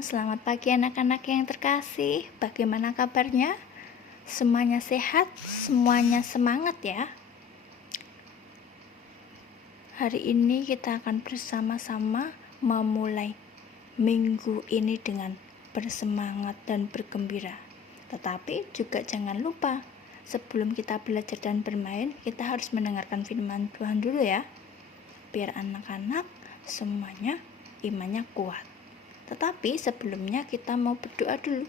selamat pagi anak-anak yang terkasih. Bagaimana kabarnya? Semuanya sehat, semuanya semangat ya. Hari ini kita akan bersama-sama memulai minggu ini dengan bersemangat dan bergembira. Tetapi juga jangan lupa, sebelum kita belajar dan bermain, kita harus mendengarkan firman Tuhan dulu ya. Biar anak-anak semuanya imannya kuat. Tetapi sebelumnya kita mau berdoa dulu.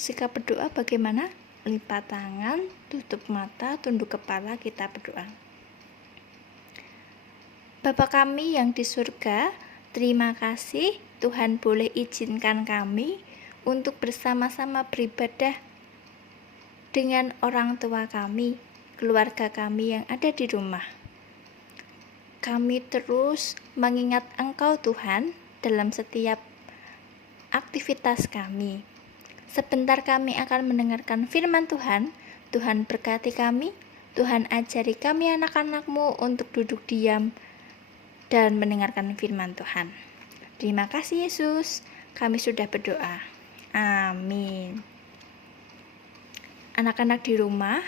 Sikap berdoa bagaimana? Lipat tangan, tutup mata, tunduk kepala, kita berdoa. Bapa kami yang di surga, terima kasih Tuhan boleh izinkan kami untuk bersama-sama beribadah dengan orang tua kami, keluarga kami yang ada di rumah. Kami terus mengingat Engkau Tuhan dalam setiap aktivitas kami. Sebentar kami akan mendengarkan firman Tuhan. Tuhan berkati kami, Tuhan ajari kami anak-anak-Mu untuk duduk diam dan mendengarkan firman Tuhan. Terima kasih Yesus, kami sudah berdoa. Amin. Anak-anak di rumah,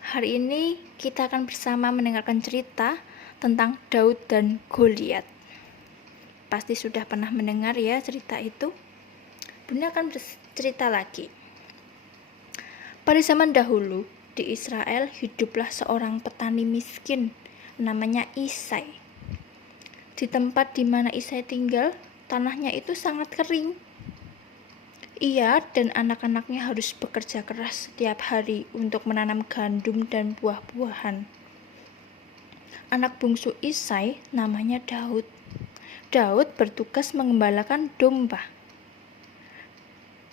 hari ini kita akan bersama mendengarkan cerita tentang Daud dan Goliat. Pasti sudah pernah mendengar ya cerita itu. Bunda akan bercerita lagi. Pada zaman dahulu, di Israel hiduplah seorang petani miskin namanya Isai. Di tempat di mana Isai tinggal, tanahnya itu sangat kering. Ia dan anak-anaknya harus bekerja keras setiap hari untuk menanam gandum dan buah-buahan. Anak bungsu Isai namanya Daud. Daud bertugas mengembalakan domba.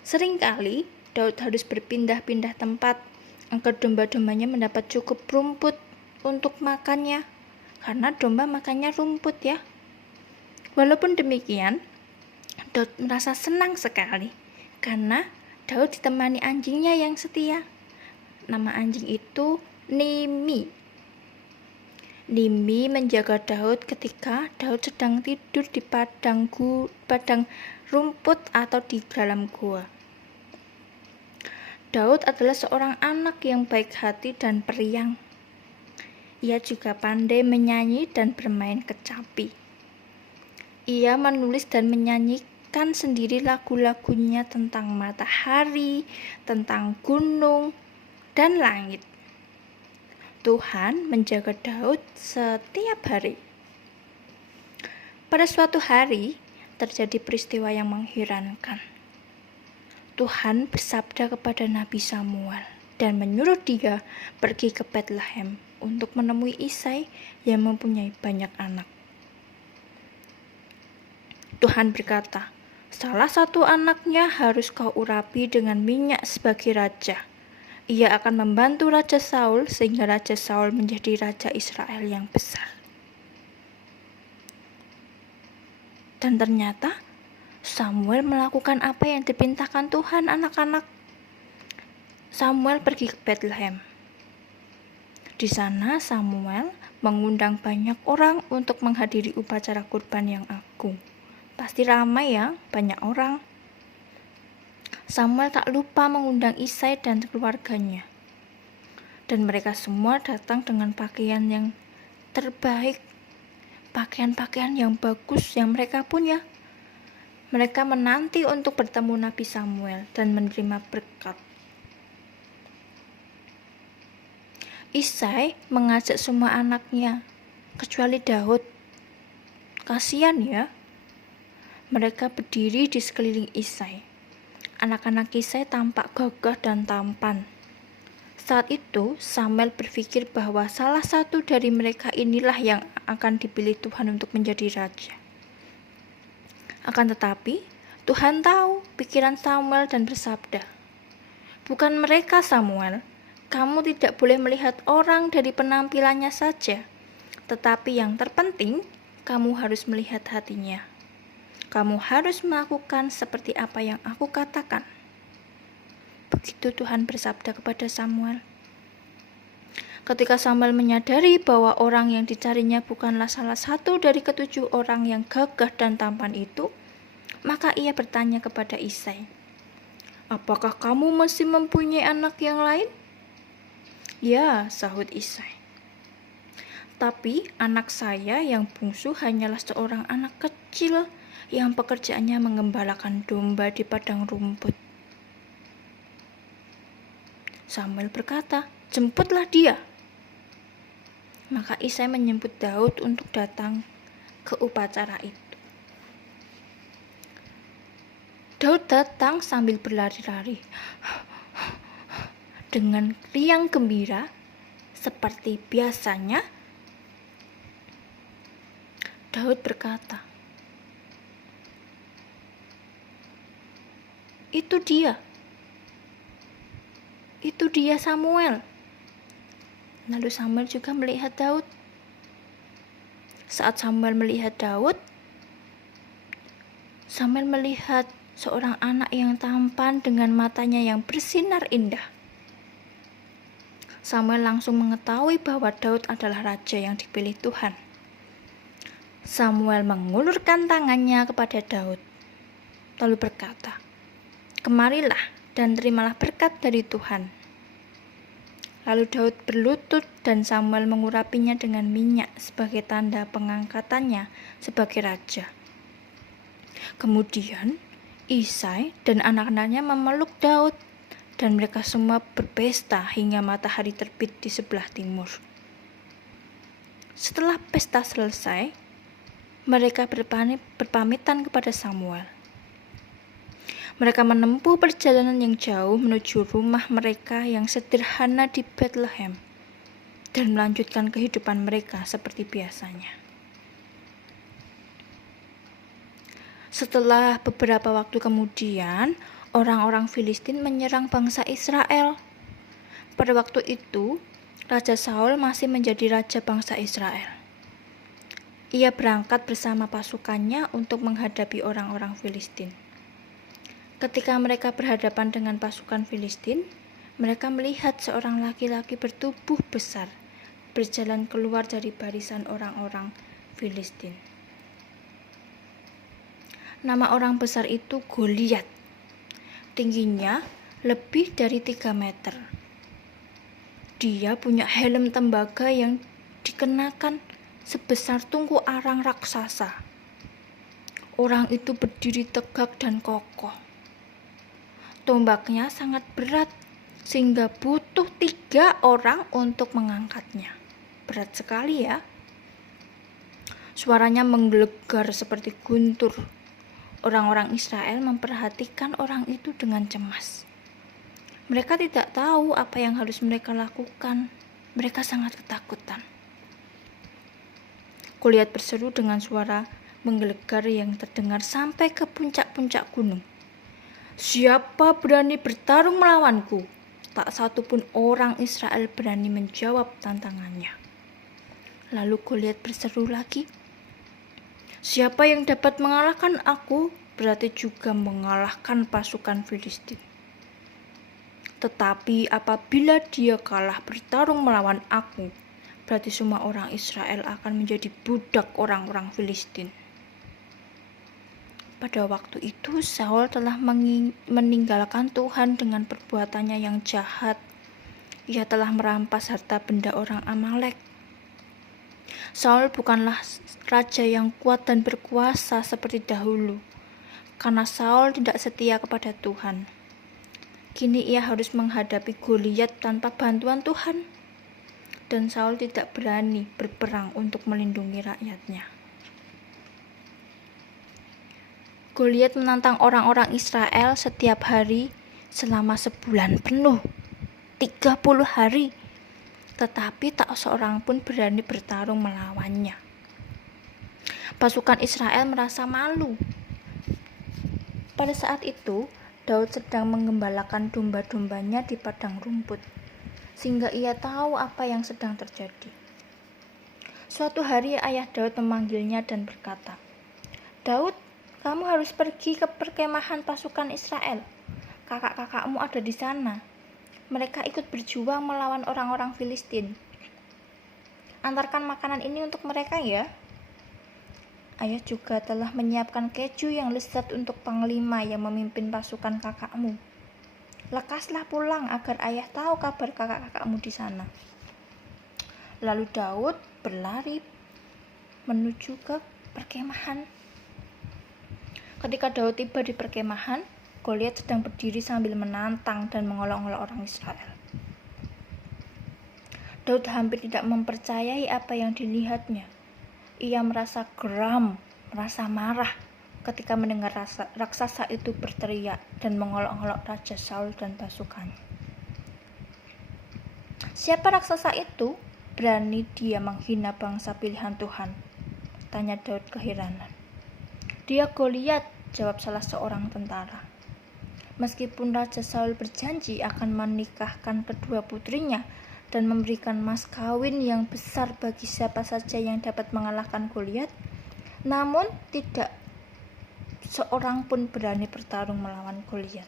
Seringkali Daud harus berpindah-pindah tempat agar domba-dombanya mendapat cukup rumput untuk makannya, karena domba makannya rumput ya. Walaupun demikian, Daud merasa senang sekali karena Daud ditemani anjingnya yang setia. Nama anjing itu Nimi. Nimi menjaga Daud ketika Daud sedang tidur di padang rumput atau di dalam gua. Daud adalah seorang anak yang baik hati dan periang. Ia juga pandai menyanyi dan bermain kecapi. Ia menulis dan menyanyikan sendiri lagu-lagunya tentang matahari, tentang gunung, dan langit. Tuhan menjaga Daud setiap hari. Pada suatu hari, terjadi peristiwa yang mengherankan. Tuhan bersabda kepada Nabi Samuel dan menyuruh dia pergi ke Betlehem untuk menemui Isai yang mempunyai banyak anak. Tuhan berkata, salah satu anaknya harus kau urapi dengan minyak sebagai raja. Ia akan membantu Raja Saul sehingga Raja Saul menjadi Raja Israel yang besar. Dan ternyata Samuel melakukan apa yang diperintahkan Tuhan anak-anak. Samuel pergi ke Betlehem. Di sana Samuel mengundang banyak orang untuk menghadiri upacara kurban yang agung. Pasti ramai ya, banyak orang. Samuel tak lupa mengundang Isai dan keluarganya. Dan mereka semua datang dengan pakaian yang terbaik, pakaian-pakaian yang bagus yang mereka punya. Mereka menanti untuk bertemu Nabi Samuel dan menerima berkat. Isai mengajak semua anaknya, kecuali Daud. Kasihan ya. Mereka berdiri di sekeliling Isai. Anak-anak Isai tampak gagah dan tampan. Saat itu, Samuel berpikir bahwa salah satu dari mereka inilah yang akan dipilih Tuhan untuk menjadi raja. Akan tetapi, Tuhan tahu pikiran Samuel dan bersabda, bukan mereka Samuel, kamu tidak boleh melihat orang dari penampilannya saja, tetapi yang terpenting, kamu harus melihat hatinya. Kamu harus melakukan seperti apa yang aku katakan. Begitu Tuhan bersabda kepada Samuel. Ketika Samuel menyadari bahwa orang yang dicarinya bukanlah salah satu dari 7 orang yang gagah dan tampan itu, Maka ia bertanya kepada Isai, "Apakah kamu masih mempunyai anak yang lain?" "Ya," sahut Isai. "Tapi anak saya yang bungsu hanyalah seorang anak kecil yang pekerjaannya mengembalakan domba di padang rumput." Samuel berkata, "Jemputlah dia." Maka Isai menjemput Daud untuk datang ke upacara itu. Daud datang sambil berlari-lari dengan riang gembira seperti biasanya. Daud berkata, Itu dia Samuel." Lalu Samuel juga melihat Daud. Saat Samuel melihat Daud, Samuel melihat seorang anak yang tampan dengan matanya yang bersinar indah. Samuel langsung mengetahui bahwa Daud adalah raja yang dipilih Tuhan. Samuel mengulurkan tangannya kepada Daud, lalu berkata, "Kemarilah dan terimalah berkat dari Tuhan." Lalu Daud berlutut dan Samuel mengurapinya dengan minyak sebagai tanda pengangkatannya sebagai raja. Kemudian Isai dan anak-anaknya memeluk Daud, dan mereka semua berpesta hingga matahari terbit di sebelah timur. Setelah pesta selesai, mereka berpamitan kepada Samuel. Mereka menempuh perjalanan yang jauh menuju rumah mereka yang sederhana di Bethlehem dan melanjutkan kehidupan mereka seperti biasanya. Setelah beberapa waktu kemudian, orang-orang Filistin menyerang bangsa Israel. Pada waktu itu, Raja Saul masih menjadi raja bangsa Israel. Ia berangkat bersama pasukannya untuk menghadapi orang-orang Filistin. Ketika mereka berhadapan dengan pasukan Filistin, mereka melihat seorang laki-laki bertubuh besar berjalan keluar dari barisan orang-orang Filistin. Nama orang besar itu Goliat. Tingginya lebih dari 3 meter. Dia punya helm tembaga yang dikenakan sebesar tungku arang raksasa. Orang itu berdiri tegak dan kokoh. Tombaknya sangat berat sehingga butuh 3 orang untuk mengangkatnya. Berat sekali ya. Suaranya menggelegar seperti guntur. Orang-orang Israel memperhatikan orang itu dengan cemas. Mereka tidak tahu apa yang harus mereka lakukan. Mereka sangat ketakutan. Goliat berseru dengan suara menggelegar yang terdengar sampai ke puncak-puncak gunung. "Siapa berani bertarung melawanku?" Tak satu pun orang Israel berani menjawab tantangannya. Lalu Goliat berseru lagi, "Siapa yang dapat mengalahkan aku, berarti juga mengalahkan pasukan Filistin. Tetapi apabila dia kalah bertarung melawan aku, berarti semua orang Israel akan menjadi budak orang-orang Filistin." Pada waktu itu Saul telah meninggalkan Tuhan dengan perbuatannya yang jahat. Ia telah merampas harta benda orang Amalek. Saul bukanlah raja yang kuat dan berkuasa seperti dahulu, karena Saul tidak setia kepada Tuhan. Kini ia harus menghadapi Goliat tanpa bantuan Tuhan, dan Saul tidak berani berperang untuk melindungi rakyatnya. Goliat menantang orang-orang Israel setiap hari selama sebulan penuh, 30 hari. Tetapi tak seorang pun berani bertarung melawannya. Pasukan Israel merasa malu. Pada saat itu, Daud sedang mengembalakan domba-dombanya di padang rumput, sehingga ia tahu apa yang sedang terjadi. Suatu hari ayah Daud memanggilnya dan berkata, "Daud, kamu harus pergi ke perkemahan pasukan Israel. Kakak-kakakmu ada di sana. Mereka ikut berjuang melawan orang-orang Filistin. Antarkan makanan ini untuk mereka ya." Ayah juga telah menyiapkan keju yang lezat untuk panglima yang memimpin pasukan kakakmu. Lekaslah pulang agar ayah tahu kabar kakak-kakakmu di sana." Lalu Daud berlari menuju ke perkemahan. Ketika Daud tiba di perkemahan, Goliat sedang berdiri sambil menantang dan mengolok-olok orang Israel. Daud hampir tidak mempercayai apa yang dilihatnya. Ia merasa geram, merasa marah ketika mendengar raksasa itu berteriak dan mengolok-olok Raja Saul dan pasukannya. "Siapa raksasa itu? Berani dia menghina bangsa pilihan Tuhan?" tanya Daud keheranan. "Dia Goliat," jawab salah seorang tentara. Meskipun Raja Saul berjanji akan menikahkan kedua putrinya dan memberikan mas kawin yang besar bagi siapa saja yang dapat mengalahkan Goliat, namun tidak seorang pun berani bertarung melawan Goliat.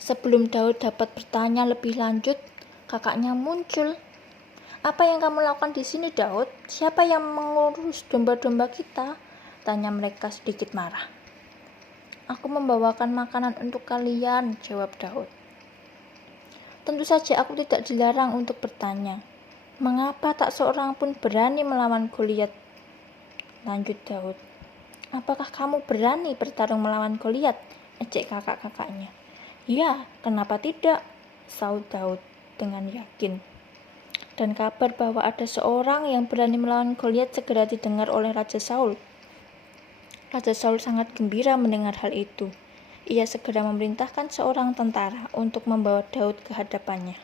Sebelum Daud dapat bertanya lebih lanjut, kakaknya muncul. "Apa yang kamu lakukan di sini, Daud? Siapa yang mengurus domba-domba kita?" tanya mereka sedikit marah. "Aku membawakan makanan untuk kalian," jawab Daud. "Tentu saja aku tidak dilarang untuk bertanya. Mengapa tak seorang pun berani melawan Goliat?" lanjut Daud. "Apakah kamu berani bertarung melawan Goliat?" ejek kakak-kakaknya. "Ya, kenapa tidak?" sahut Daud dengan yakin. Dan kabar bahwa ada seorang yang berani melawan Goliat segera didengar oleh Raja Saul. Raja Saul sangat gembira mendengar hal itu. Ia segera memerintahkan seorang tentara untuk membawa Daud ke hadapannya.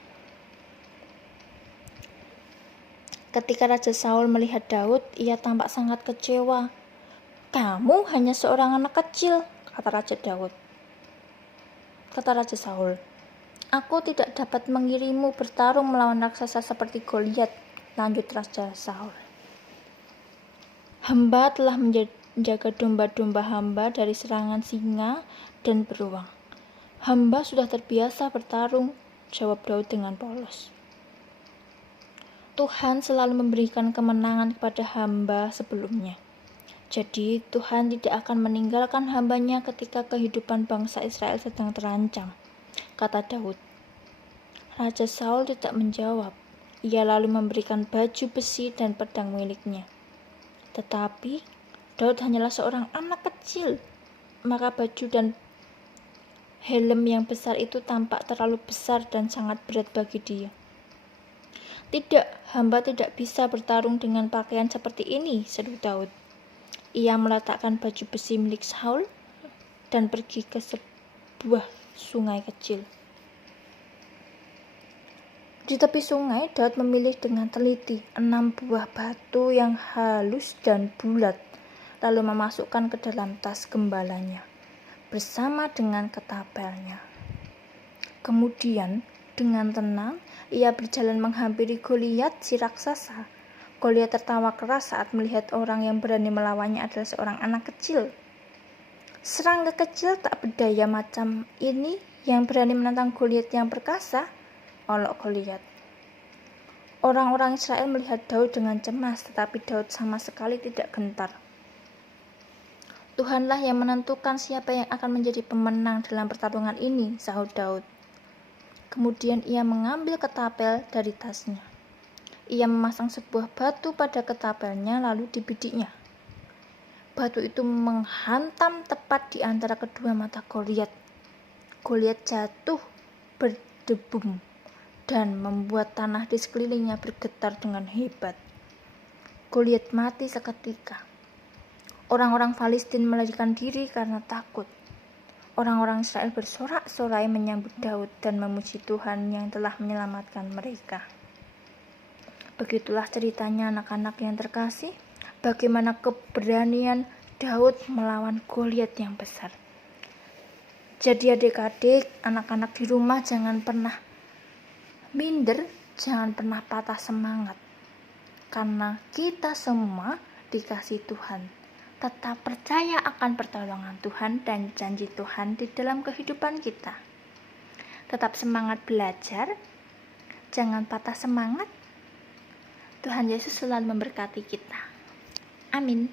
Ketika Raja Saul melihat Daud, ia tampak sangat kecewa. "Kamu hanya seorang anak kecil," kata Raja Saul. "Aku tidak dapat mengirimu bertarung melawan raksasa seperti Goliat," lanjut Raja Saul. "Hamba telah menjaga domba-domba hamba dari serangan singa dan beruang. Hamba sudah terbiasa bertarung," jawab Daud dengan polos. "Tuhan selalu memberikan kemenangan kepada hamba sebelumnya. Jadi Tuhan tidak akan meninggalkan hambanya ketika kehidupan bangsa Israel sedang terancam," kata Daud. Raja Saul tidak menjawab. Ia lalu memberikan baju besi dan pedang miliknya. Tetapi Daud hanyalah seorang anak kecil, maka baju dan helm yang besar itu tampak terlalu besar dan sangat berat bagi dia. "Tidak, hamba tidak bisa bertarung dengan pakaian seperti ini," seru Daud. Ia meletakkan baju besi milik Saul dan pergi ke sebuah sungai kecil. Di tepi sungai, Daud memilih dengan teliti 6 buah batu yang halus dan bulat, lalu memasukkan ke dalam tas gembalanya bersama dengan ketapelnya. Kemudian, dengan tenang, ia berjalan menghampiri Goliat si raksasa. Goliat tertawa keras saat melihat orang yang berani melawannya adalah seorang anak kecil. "Serangga kecil tak berdaya macam ini yang berani menantang Goliat yang perkasa," olok Goliat. Orang-orang Israel melihat Daud dengan cemas, tetapi Daud sama sekali tidak gentar. "Tuhanlah yang menentukan siapa yang akan menjadi pemenang dalam pertarungan ini," sahut Daud. Kemudian ia mengambil ketapel dari tasnya. Ia memasang sebuah batu pada ketapelnya lalu dibidiknya. Batu itu menghantam tepat di antara kedua mata Goliat. Goliat jatuh berdebum dan membuat tanah di sekelilingnya bergetar dengan hebat. Goliat mati seketika. Orang-orang Filistin melarikan diri karena takut. Orang-orang Israel bersorak-sorai menyambut Daud dan memuji Tuhan yang telah menyelamatkan mereka. Begitulah ceritanya anak-anak yang terkasih, bagaimana keberanian Daud melawan Goliat yang besar. Jadi adik-adik, anak-anak di rumah jangan pernah minder, jangan pernah patah semangat. Karena kita semua dikasih Tuhan. Tetap percaya akan pertolongan Tuhan dan janji Tuhan di dalam kehidupan kita. Tetap semangat belajar, jangan patah semangat. Tuhan Yesus selalu memberkati kita. Amin.